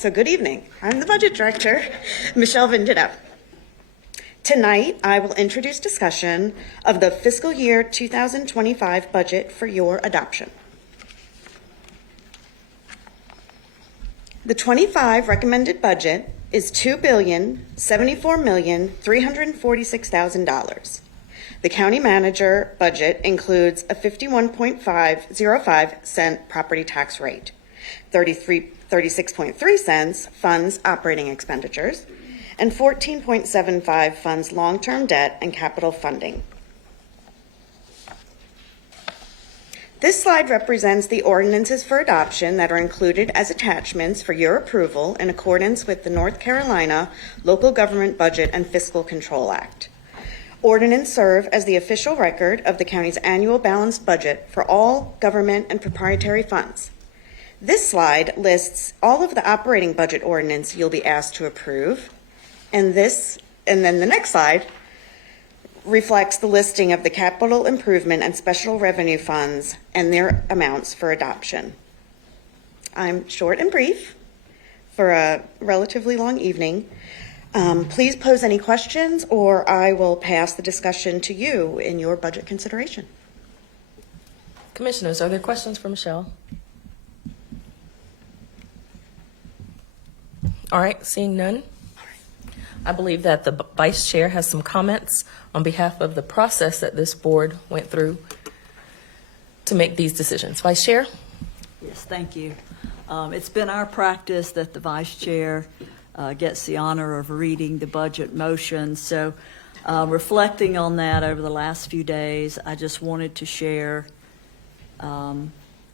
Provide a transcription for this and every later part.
so good evening. I'm the budget director, Michelle Venditta. Tonight, I will introduce discussion of the fiscal year 2025 budget for your adoption. The 25 recommended budget is $2,074,346,000. The county manager budget includes a 51.505 cent property tax rate, 36.3 cents funds operating expenditures, and 14.75 funds long-term debt and capital funding. This slide represents the ordinances for adoption that are included as attachments for your approval in accordance with the North Carolina Local Government Budget and Fiscal Control Act. Ordinances serve as the official record of the county's annual balanced budget for all government and proprietary funds. This slide lists all of the operating budget ordinance you'll be asked to approve, and then the next slide reflects the listing of the capital improvement and special revenue funds and their amounts for adoption. I'm short and brief for a relatively long evening. Please pose any questions or I will pass the discussion to you in your budget consideration. Commissioners, are there questions for Michelle? All right, seeing none. I believe that the Vice Chair has some comments on behalf of the process that this board went through to make these decisions. Vice Chair? Yes, thank you. It's been our practice that the Vice Chair gets the honor of reading the budget motion. So reflecting on that over the last few days, I just wanted to share some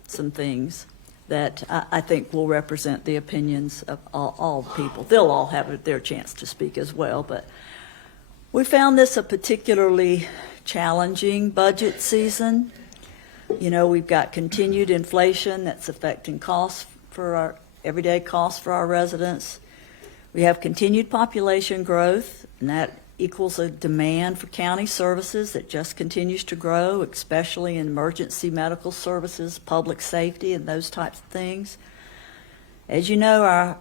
things that I think will represent the opinions of all people. They'll all have their chance to speak as well, but we found this a particularly challenging budget season. You know, we've got continued inflation that's affecting costs for our everyday costs for our residents. We have continued population growth, and that equals a demand for county services that just continues to grow, especially in emergency medical services, public safety, and those types of things. As you know, our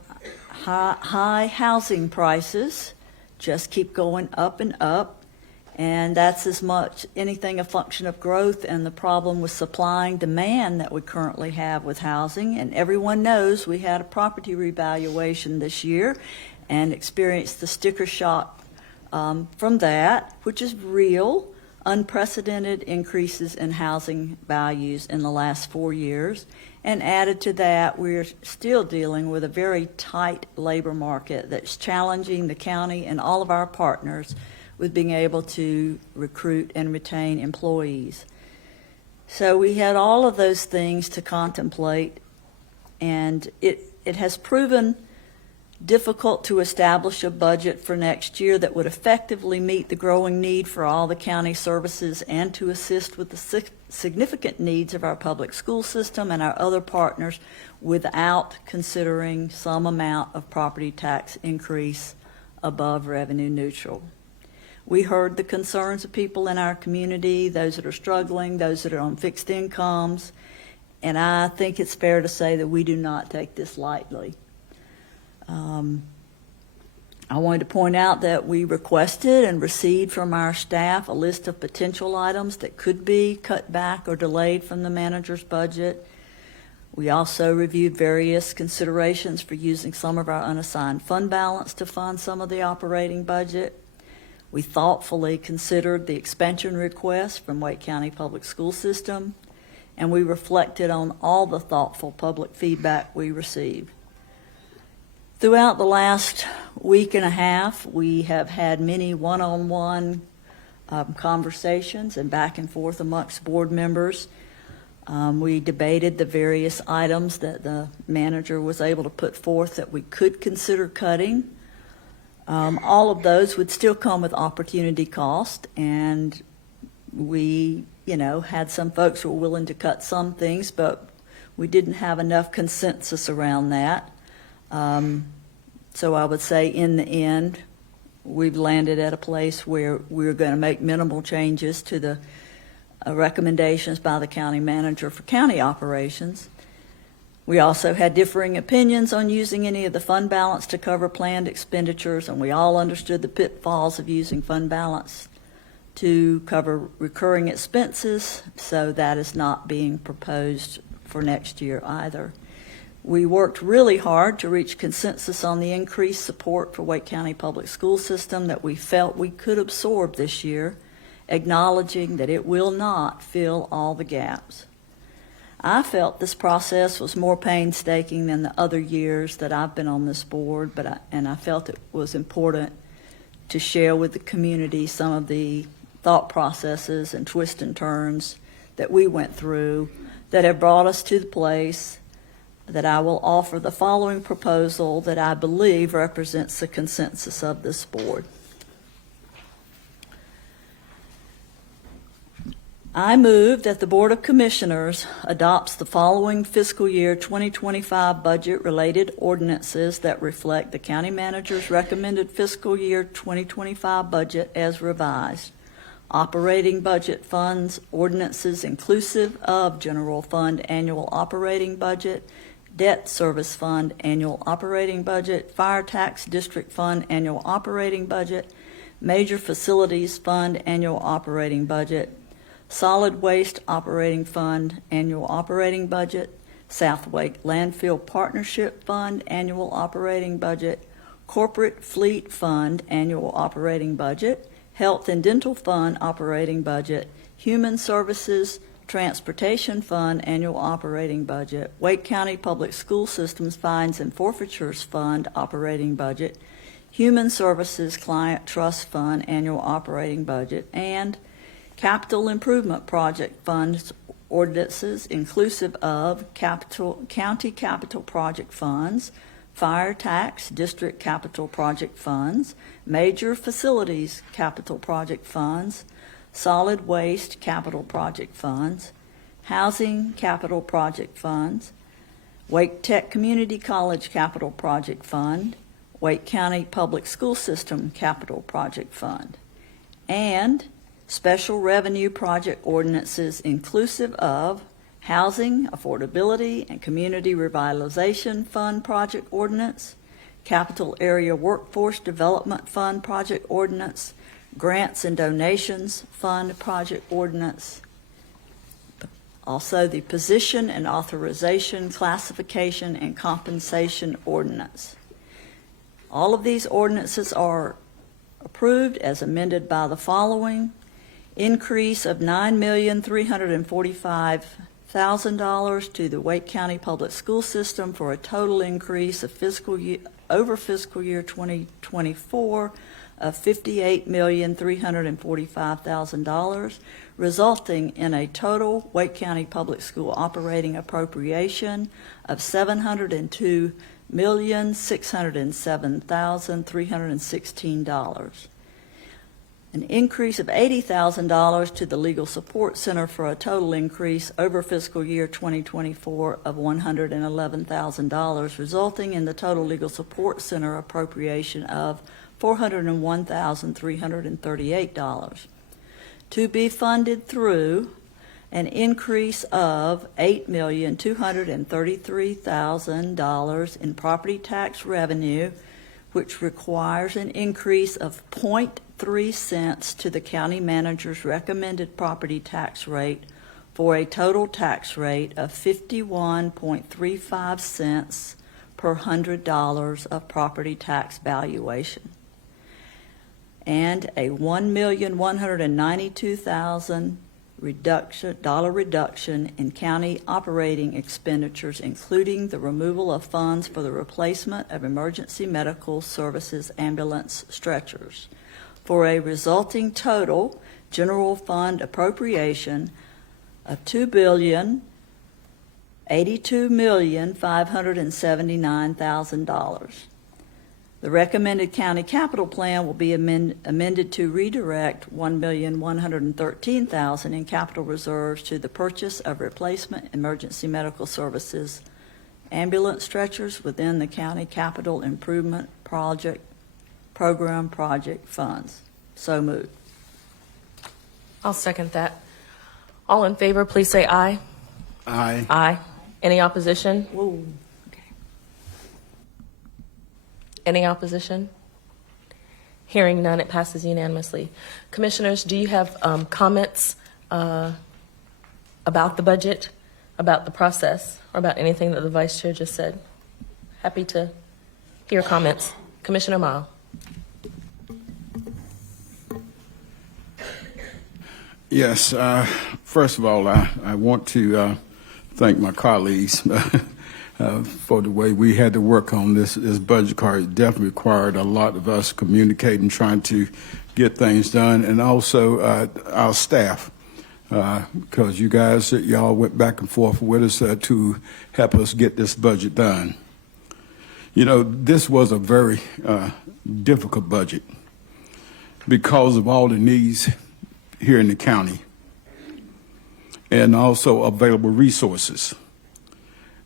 high housing prices just keep going up and up, and that's as much anything a function of growth and the problem with supplying demand that we currently have with housing. And everyone knows we had a property revaluation this year and experienced the sticker shock from that, which is real, unprecedented increases in housing values in the last 4 years. And added to that, we're still dealing with a very tight labor market that's challenging the county and all of our partners with being able to recruit and retain employees. So we had all of those things to contemplate, and it has proven difficult to establish a budget for next year that would effectively meet the growing need for all the county services and to assist with the significant needs of our public school system and our other partners without considering some amount of property tax increase above revenue neutral. We heard the concerns of people in our community, those that are struggling, those that are on fixed incomes, and I think it's fair to say that we do not take this lightly. I wanted to point out that we requested and received from our staff a list of potential items that could be cut back or delayed from the manager's budget. We also reviewed various considerations for using some of our unassigned fund balance to fund some of the operating budget. We thoughtfully considered the expansion request from Wake County Public School System, and we reflected on all the thoughtful public feedback we received. Throughout the last week and a half, we have had many one-on-one conversations and back and forth amongst board members. We debated the various items that the manager was able to put forth that we could consider cutting. All of those would still come with opportunity cost, and we, had some folks who were willing to cut some things, but we didn't have enough consensus around that. So I would say in the end, we've landed at a place where we're going to make minimal changes to the recommendations by the county manager for county operations. We also had differing opinions on using any of the fund balance to cover planned expenditures, and we all understood the pitfalls of using fund balance to cover recurring expenses, so that is not being proposed for next year either. We worked really hard to reach consensus on the increased support for Wake County Public School System that we felt we could absorb this year, acknowledging that it will not fill all the gaps. I felt this process was more painstaking than the other years that I've been on this board, and I felt it was important to share with the community some of the thought processes and twists and turns that we went through that have brought us to the place that I will offer the following proposal that I believe represents the consensus of this board. I move that the Board of Commissioners adopts the following fiscal year 2025 budget-related ordinances that reflect the county manager's recommended fiscal year 2025 budget as revised. Operating budget funds ordinances inclusive of general fund annual operating budget, debt service fund annual operating budget, fire tax district fund annual operating budget, major facilities fund annual operating budget, solid waste operating fund annual operating budget, South Wake Landfill Partnership Fund annual operating budget, corporate fleet fund annual operating budget, health and dental fund operating budget, human services transportation fund annual operating budget, Wake County Public School Systems fines and forfeitures fund operating budget, human services client trust fund annual operating budget, and capital improvement project funds ordinances inclusive of county capital project funds, fire tax district capital project funds, major facilities capital project funds, solid waste capital project funds, housing capital project funds, Wake Tech Community College capital project fund, Wake County Public School System capital project fund, and special revenue project ordinances inclusive of housing, affordability, and community revitalization fund project ordinance, capital area workforce development fund project ordinance, grants and donations fund project ordinance, also the position and authorization, classification, and compensation ordinance. All of these ordinances are approved as amended by the following: increase of $9,345,000 to the Wake County Public School System for a total increase of fiscal year 2024 of $58,345,000, resulting in a total Wake County Public School operating appropriation of $702,607,316. An increase of $80,000 to the Legal Support Center for a total increase over fiscal year 2024 of $111,000, resulting in the total Legal Support Center appropriation of $401,338. To be funded through an increase of $8,233,000 in property tax revenue, which requires an increase of 0.3 cents to the county manager's recommended property tax rate for a total tax rate of 51.35 cents per $100 of property tax valuation, and a $1,192,000 reduction in county operating expenditures, including the removal of funds for the replacement of emergency medical services ambulance stretchers, for a resulting total general fund appropriation of $2,082,579,000. The recommended county capital plan will be amended to redirect $1,113,000 in capital reserves to the purchase of replacement emergency medical services ambulance stretchers within the county capital improvement program project funds. So moved. I'll second that. All in favor, please say aye. Aye. Aye. Any opposition? Whoa. Any opposition? Hearing none, it passes unanimously. Commissioners, do you have comments about the budget, about the process, or about anything that the Vice Chair just said? Happy to hear comments. Commissioner Mile. Yes. First of all, I want to thank my colleagues for the way we had to work on this budget card. It definitely required a lot of us communicating, trying to get things done, and also our staff, because y'all went back and forth with us to help us get this budget done. You know, this was a very difficult budget because of all the needs here in the county and also available resources.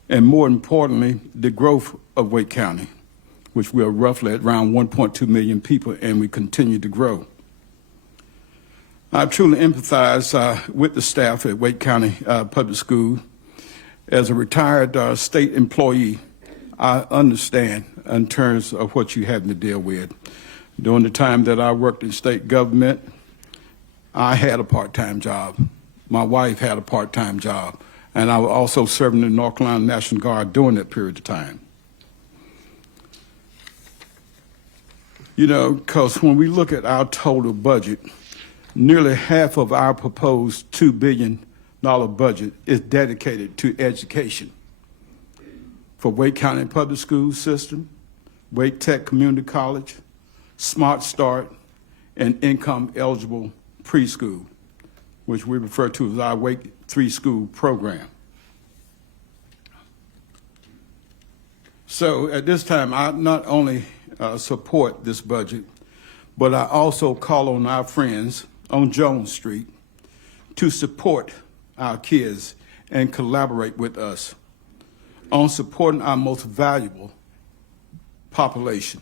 And more importantly, the growth of Wake County, which we are roughly at around 1.2 million people, and we continue to grow. I truly empathize with the staff at Wake County Public School. As a retired state employee, I understand in terms of what you having to deal with. During the time that I worked in state government, I had a part-time job. My wife had a part-time job. And I was also serving in the North Carolina National Guard during that period of time. You know, because when we look at our total budget, nearly half of our proposed $2 billion budget is dedicated to education for Wake County Public School System, Wake Tech Community College, Smart Start, and income-eligible preschool, which we refer to as our Wake 3 School program. So at this time, I not only support this budget, but I also call on our friends on Jones Street to support our kids and collaborate with us on supporting our most valuable population,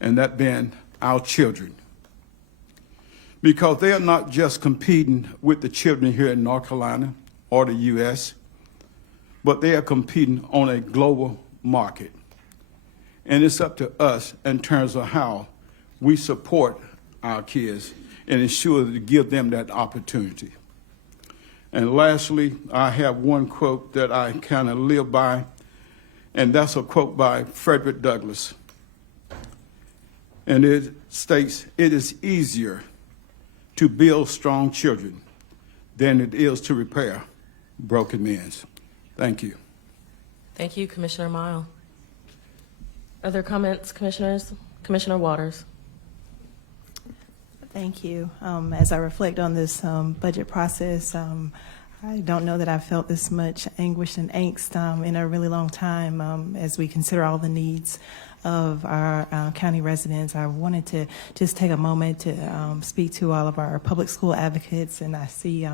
and that being our children. Because they are not just competing with the children here in North Carolina or the U.S., but they are competing on a global market. And it's up to us in terms of how we support our kids and ensure to give them that opportunity. And lastly, I have one quote that I kind of live by, and that's a quote by Frederick Douglass. And it states, "It is easier to build strong children than it is to repair broken men." Thank you. Thank you, Commissioner Mile. Other comments, commissioners? Commissioner Waters. Thank you. As I reflect on this budget process, I don't know that I've felt this much anguish and angst in a really long time as we consider all the needs of our county residents. I wanted to just take a moment to speak to all of our public school advocates, and I see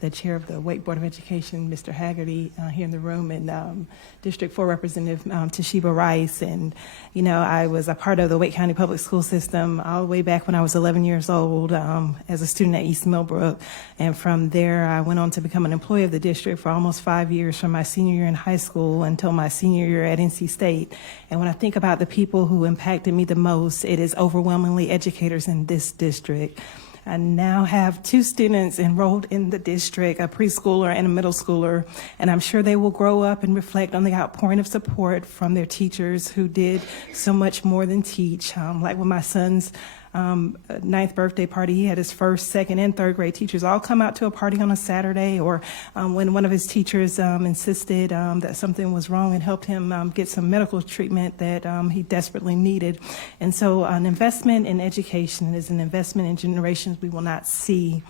the chair of the Wake Board of Education, Mr. Haggerty, here in the room, and District 4 Representative Toshiba Rice. And, you know, I was a part of the Wake County Public School System all the way back when I was 11 years old as a student at East Millbrook. And from there, I went on to become an employee of the district for almost 5 years, from my senior year in high school until my senior year at NC State. And when I think about the people who impacted me the most, it is overwhelmingly educators in this district. I now have 2 students enrolled in the district, a preschooler and a middle schooler, and I'm sure they will grow up and reflect on the outpouring of support from their teachers who did so much more than teach. Like when my son's 9th birthday party, he had his first, 2nd, and 3rd grade teachers all come out to a party on a Saturday, or when one of his teachers insisted that something was wrong and helped him get some medical treatment that he desperately needed. And so an investment in education is an investment in generations we will not see.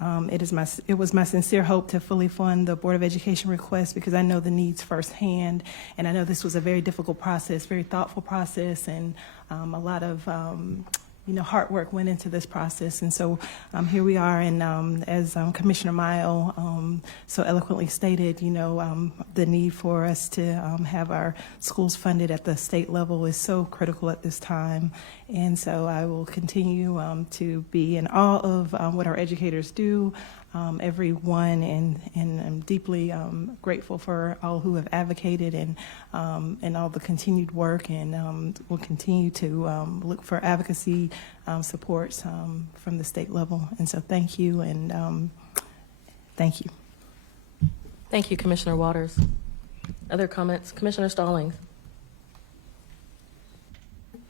It was my sincere hope to fully fund the Board of Education request, because I know the needs firsthand, and I know this was a very difficult process, very thoughtful process, and a lot of hard work went into this process. And so here we are, and as Commissioner Mile so eloquently stated, the need for us to have our schools funded at the state level is so critical at this time. And so I will continue to be in awe of what our educators do, everyone, and I'm deeply grateful for all who have advocated and all the continued work, and will continue to look for advocacy supports from the state level. And so thank you, and thank you. Thank you, Commissioner Waters. Other comments? Commissioner Stallings.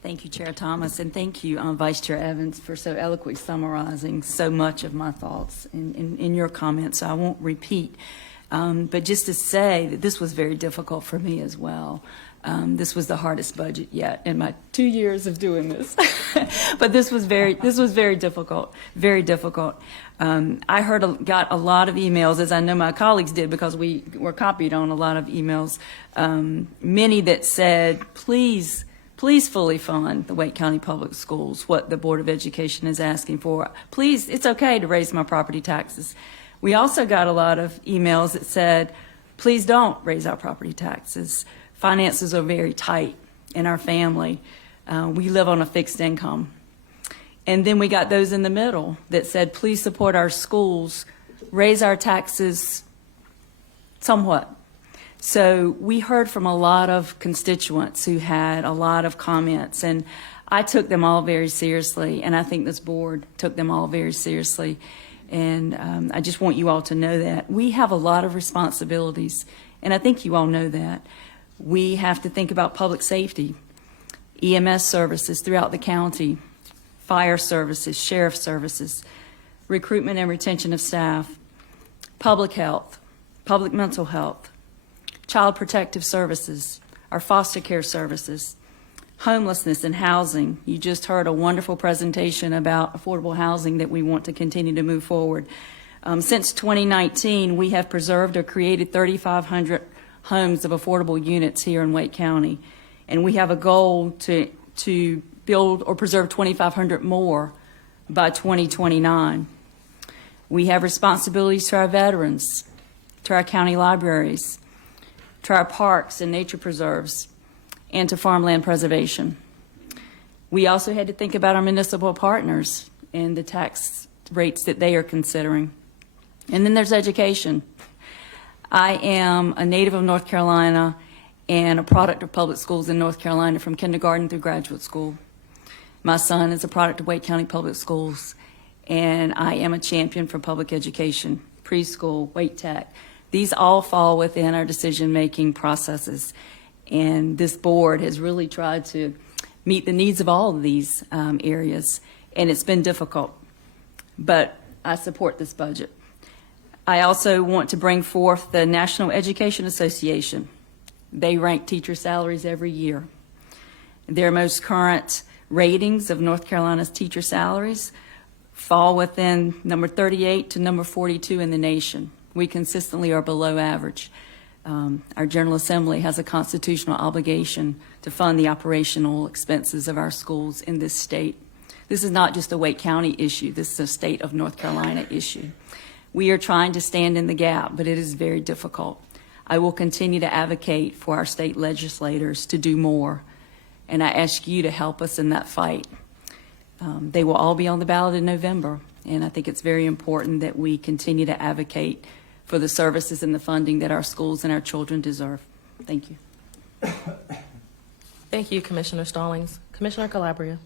Thank you, Chair Thomas, and thank you, Vice Chair Evans, for so eloquently summarizing so much of my thoughts in your comments. I won't repeat, but just to say that this was very difficult for me as well. This was the hardest budget yet in my 2 years of doing this, but this was very difficult, very difficult. I got a lot of emails, as I know my colleagues did, because we were copied on a lot of emails. Many that said, please fully fund the Wake County Public Schools, what the Board of Education is asking for. Please, it's okay to raise my property taxes. We also got a lot of emails that said, please don't raise our property taxes. Finances are very tight in our family. We live on a fixed income. And then we got those in the middle that said, please support our schools, raise our taxes somewhat. So we heard from a lot of constituents who had a lot of comments, and I took them all very seriously, and I think this board took them all very seriously. And I just want you all to know that. We have a lot of responsibilities, and I think you all know that. We have to think about public safety, EMS services throughout the county, fire services, sheriff services, recruitment and retention of staff, public health, public mental health, child protective services, our foster care services, homelessness and housing. You just heard a wonderful presentation about affordable housing that we want to continue to move forward. Since 2019, we have preserved or created 3,500 homes of affordable units here in Wake County, and we have a goal to build or preserve 2,500 more by 2029. We have responsibilities to our veterans, to our county libraries, to our parks and nature preserves, and to farmland preservation. We also had to think about our municipal partners and the tax rates that they are considering. And then there's education. I am a native of North Carolina and a product of public schools in North Carolina from kindergarten through graduate school. My son is a product of Wake County Public Schools, and I am a champion for public education, preschool, Wake Tech. These all fall within our decision-making processes, and this board has really tried to meet the needs of all of these areas, and it's been difficult, but I support this budget. I also want to bring forth the National Education Association. They rank teacher salaries every year. Their most current ratings of North Carolina's teacher salaries fall within number 38 to number 42 in the nation. We consistently are below average. Our General Assembly has a constitutional obligation to fund the operational expenses of our schools in this state. This is not just a Wake County issue. This is a state of North Carolina issue. We are trying to stand in the gap, but it is very difficult. I will continue to advocate for our state legislators to do more, and I ask you to help us in that fight. They will all be on the ballot in November, and I think it's very important that we continue to advocate for the services and the funding that our schools and our children deserve. Thank you. Thank you, Commissioner Stallings. Commissioner Calabria.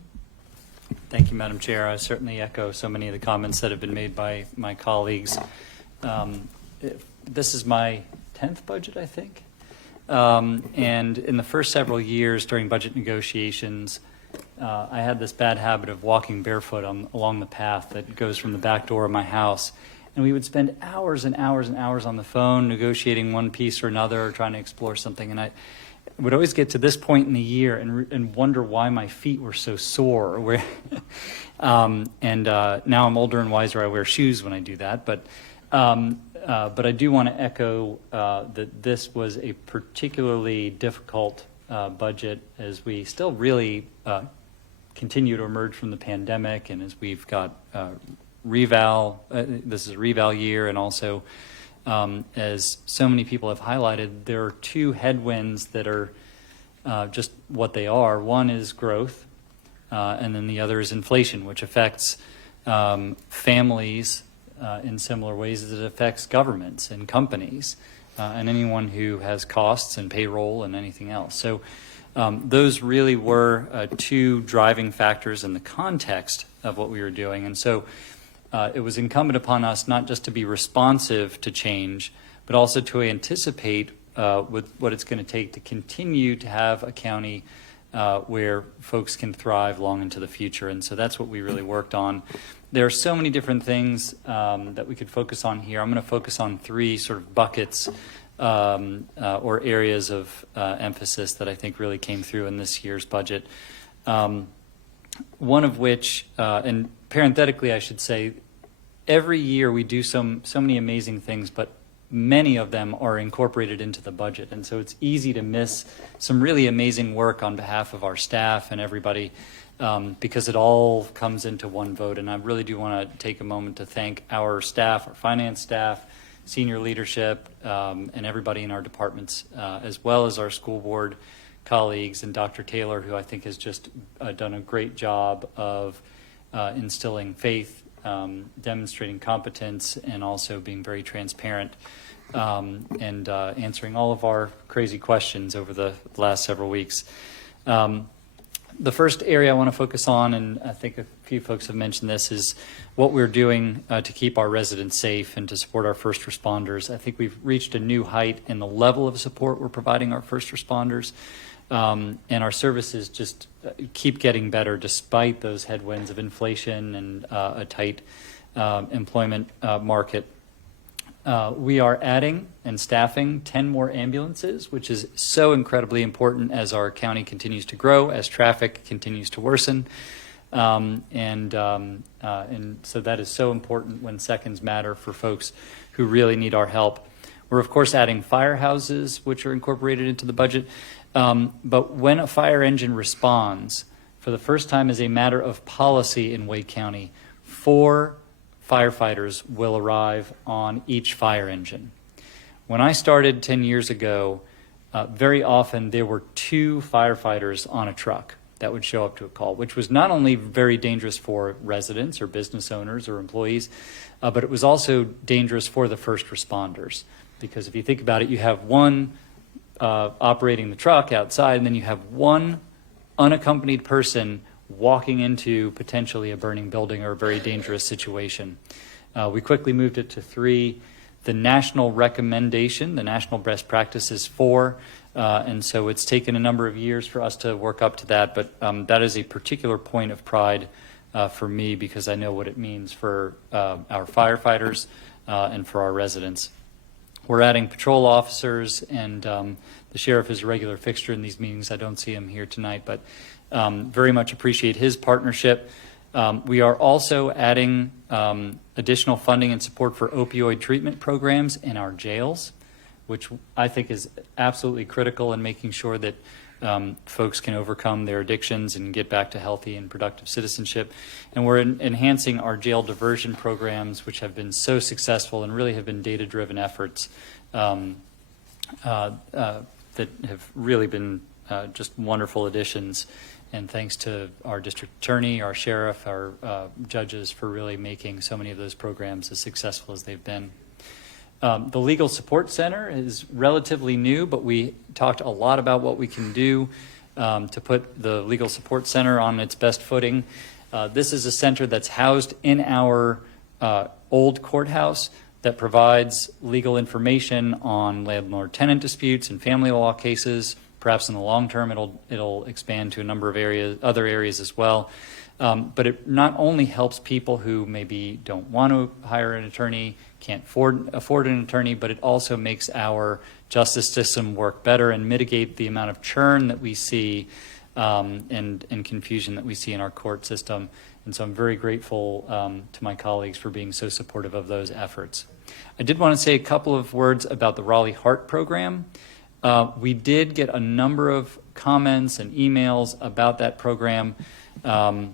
Thank you, Madam Chair. I certainly echo so many of the comments that have been made by my colleagues. This is my 10th budget, I think. And in the first several years during budget negotiations, I had this bad habit of walking barefoot along the path that goes from the back door of my house. And we would spend hours and hours and hours on the phone negotiating one piece or another, or trying to explore something. And I would always get to this point in the year and wonder why my feet were so sore. Now I'm older and wiser. I wear shoes when I do that. But I do want to echo that this was a particularly difficult budget as we still really continue to emerge from the pandemic, and as we've got this is a reval year, and also as so many people have highlighted, there are two headwinds that are just what they are. One is growth, and then the other is inflation, which affects families in similar ways as it affects governments and companies and anyone who has costs and payroll and anything else. So those really were two driving factors in the context of what we were doing. And so it was incumbent upon us not just to be responsive to change, but also to anticipate with what it's going to take to continue to have a county where folks can thrive long into the future. And so that's what we really worked on. There are so many different things that we could focus on here. I'm going to focus on three sort of buckets or areas of emphasis that I think really came through in this year's budget. One of which, and parenthetically I should say, every year we do so many amazing things, but many of them are incorporated into the budget. And so it's easy to miss some really amazing work on behalf of our staff and everybody because it all comes into one vote. And I really do want to take a moment to thank our staff, our finance staff, senior leadership, and everybody in our departments, as well as our school board colleagues and Dr. Taylor, who I think has just done a great job of instilling faith, demonstrating competence, and also being very transparent and answering all of our crazy questions over the last several weeks. The first area I want to focus on, and I think a few folks have mentioned this, is what we're doing to keep our residents safe and to support our first responders. I think we've reached a new height in the level of support we're providing our first responders. And our services just keep getting better despite those headwinds of inflation and a tight employment market. We are adding and staffing 10 more ambulances, which is so incredibly important as our county continues to grow, as traffic continues to worsen. And so that is so important when seconds matter for folks who really need our help. We're, of course, adding firehouses, which are incorporated into the budget. But when a fire engine responds, for the first time as a matter of policy in Wake County, 4 firefighters will arrive on each fire engine. When I started 10 years ago, very often there were 2 firefighters on a truck that would show up to a call, which was not only very dangerous for residents or business owners or employees, but it was also dangerous for the first responders. Because if you think about it, you have one operating the truck outside, and then you have one unaccompanied person walking into potentially a burning building or a very dangerous situation. We quickly moved it to 3. The national recommendation, the national best practice is 4, and so it's taken a number of years for us to work up to that, but that is a particular point of pride for me because I know what it means for our firefighters and for our residents. We're adding patrol officers, and the sheriff is a regular fixture in these meetings. I don't see him here tonight, but very much appreciate his partnership. We are also adding additional funding and support for opioid treatment programs in our jails, which I think is absolutely critical in making sure that folks can overcome their addictions and get back to healthy and productive citizenship. And we're enhancing our jail diversion programs, which have been so successful and really have been data-driven efforts that have really been just wonderful additions. And thanks to our district attorney, our sheriff, our judges for really making so many of those programs as successful as they've been. The Legal Support Center is relatively new, but we talked a lot about what we can do to put the Legal Support Center on its best footing. This is a center that's housed in our old courthouse that provides legal information on landlord-tenant disputes and family law cases. Perhaps in the long term, it'll expand to a number of other areas as well. But it not only helps people who maybe don't want to hire an attorney, can't afford an attorney, but it also makes our justice system work better and mitigate the amount of churn that we see and confusion that we see in our court system. And so I'm very grateful to my colleagues for being so supportive of those efforts. I did want to say a couple of words about the Raleigh Heart Program. We did get a number of comments and emails about that program. I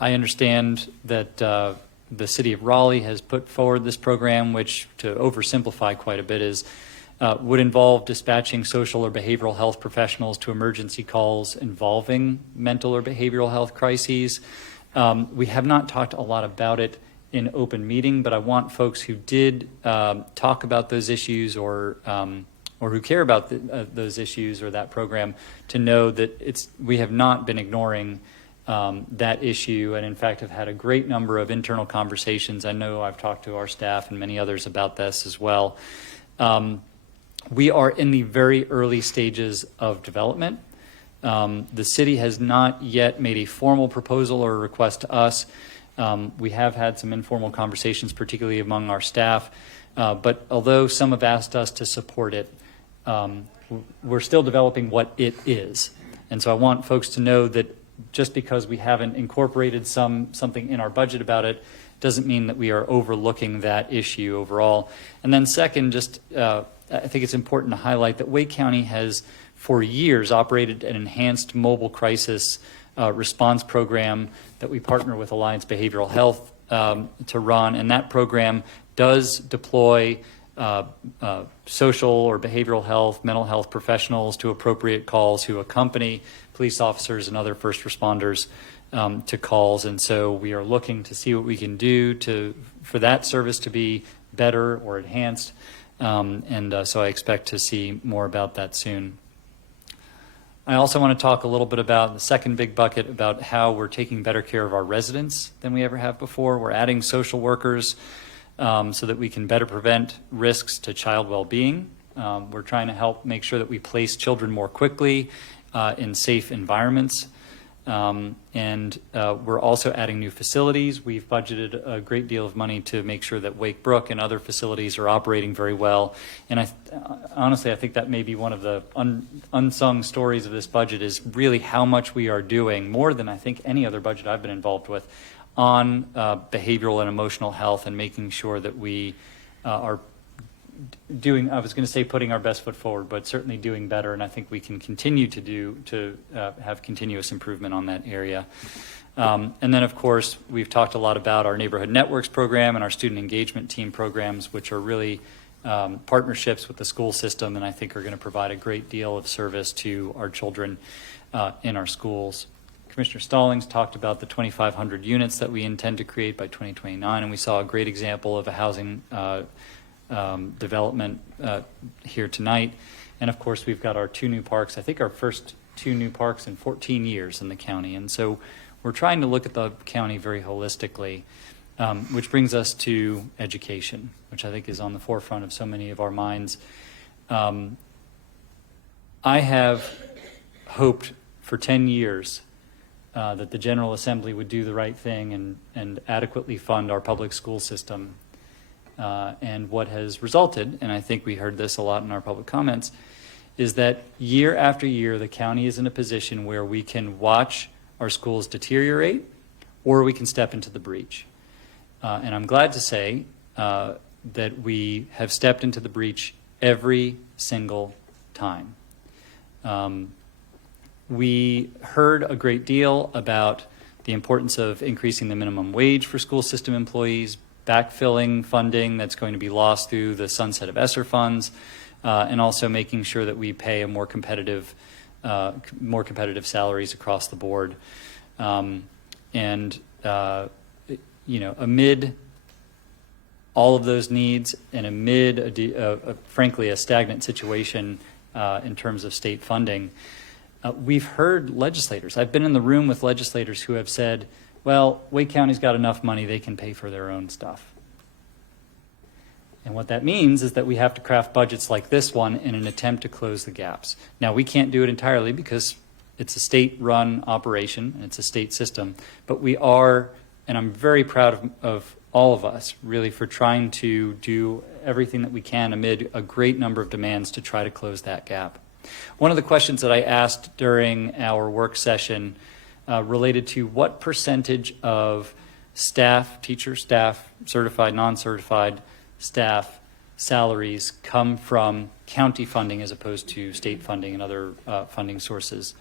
understand that the city of Raleigh has put forward this program, which, to oversimplify quite a bit, would involve dispatching social or behavioral health professionals to emergency calls involving mental or behavioral health crises. We have not talked a lot about it in open meeting, but I want folks who did talk about those issues or who care about those issues or that program to know that we have not been ignoring that issue, and in fact have had a great number of internal conversations. I know I've talked to our staff and many others about this as well. We are in the very early stages of development. The city has not yet made a formal proposal or request to us. We have had some informal conversations, particularly among our staff, but although some have asked us to support it, we're still developing what it is. And so I want folks to know that just because we haven't incorporated something in our budget about it doesn't mean that we are overlooking that issue overall. And then second, I think it's important to highlight that Wake County has for years operated an enhanced mobile crisis response program that we partner with Alliance Behavioral Health to run, and that program does deploy social or behavioral health, mental health professionals to appropriate calls who accompany police officers and other first responders to calls. And so we are looking to see what we can do for that service to be better or enhanced. So I expect to see more about that soon. I also want to talk a little bit about the second big bucket, about how we're taking better care of our residents than we ever have before. We're adding social workers so that we can better prevent risks to child well-being. We're trying to help make sure that we place children more quickly in safe environments. We're also adding new facilities. We've budgeted a great deal of money to make sure that Wake Brook and other facilities are operating very well. And honestly, I think that may be one of the unsung stories of this budget, is really how much we are doing, more than I think any other budget I've been involved with, on behavioral and emotional health, and making sure that we are doing, I was going to say putting our best foot forward, but certainly doing better. And I think we can continue to have continuous improvement on that area. And then, of course, we've talked a lot about our Neighborhood Networks program and our student engagement team programs, which are really partnerships with the school system, and I think are going to provide a great deal of service to our children in our schools. Commissioner Stallings talked about the 2,500 units that we intend to create by 2029, and we saw a great example of a housing development here tonight. And of course, we've got our 2 new parks, I think our first 2 new parks in 14 years in the county. And so we're trying to look at the county very holistically, which brings us to education, which I think is on the forefront of so many of our minds. I have hoped for 10 years that the General Assembly would do the right thing and adequately fund our public school system. And what has resulted, and I think we heard this a lot in our public comments, is that year after year the county is in a position where we can watch our schools deteriorate, or we can step into the breach. And I'm glad to say that we have stepped into the breach every single time. We heard a great deal about the importance of increasing the minimum wage for school system employees, backfilling funding that's going to be lost through the sunset of ESSER funds, and also making sure that we pay a more competitive salaries across the board. Amid all of those needs, and amid, frankly, a stagnant situation in terms of state funding, we've heard legislators. I've been in the room with legislators who have said, well, Wake County's got enough money, they can pay for their own stuff. And what that means is that we have to craft budgets like this one in an attempt to close the gaps. Now, we can't do it entirely because it's a state-run operation and it's a state system, but we are, and I'm very proud of all of us, really, for trying to do everything that we can amid a great number of demands to try to close that gap. One of the questions that I asked during our work session related to what percentage of staff, teacher staff, certified, non-certified staff salaries come from county funding as opposed to state funding and other funding sources.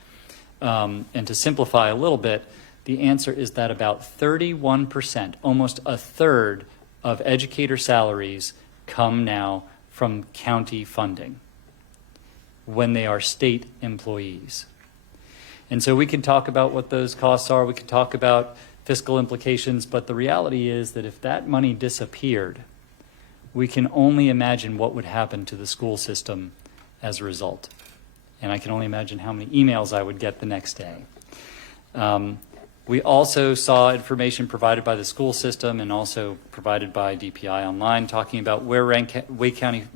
And to simplify a little bit, the answer is that about 31%, almost a third of educator salaries come now from county funding when they are state employees. And so we can talk about what those costs are. We can talk about fiscal implications, but the reality is that if that money disappeared, we can only imagine what would happen to the school system as a result. And I can only imagine how many emails I would get the next day. We also saw information provided by the school system and also provided by DPI online talking about where Wake County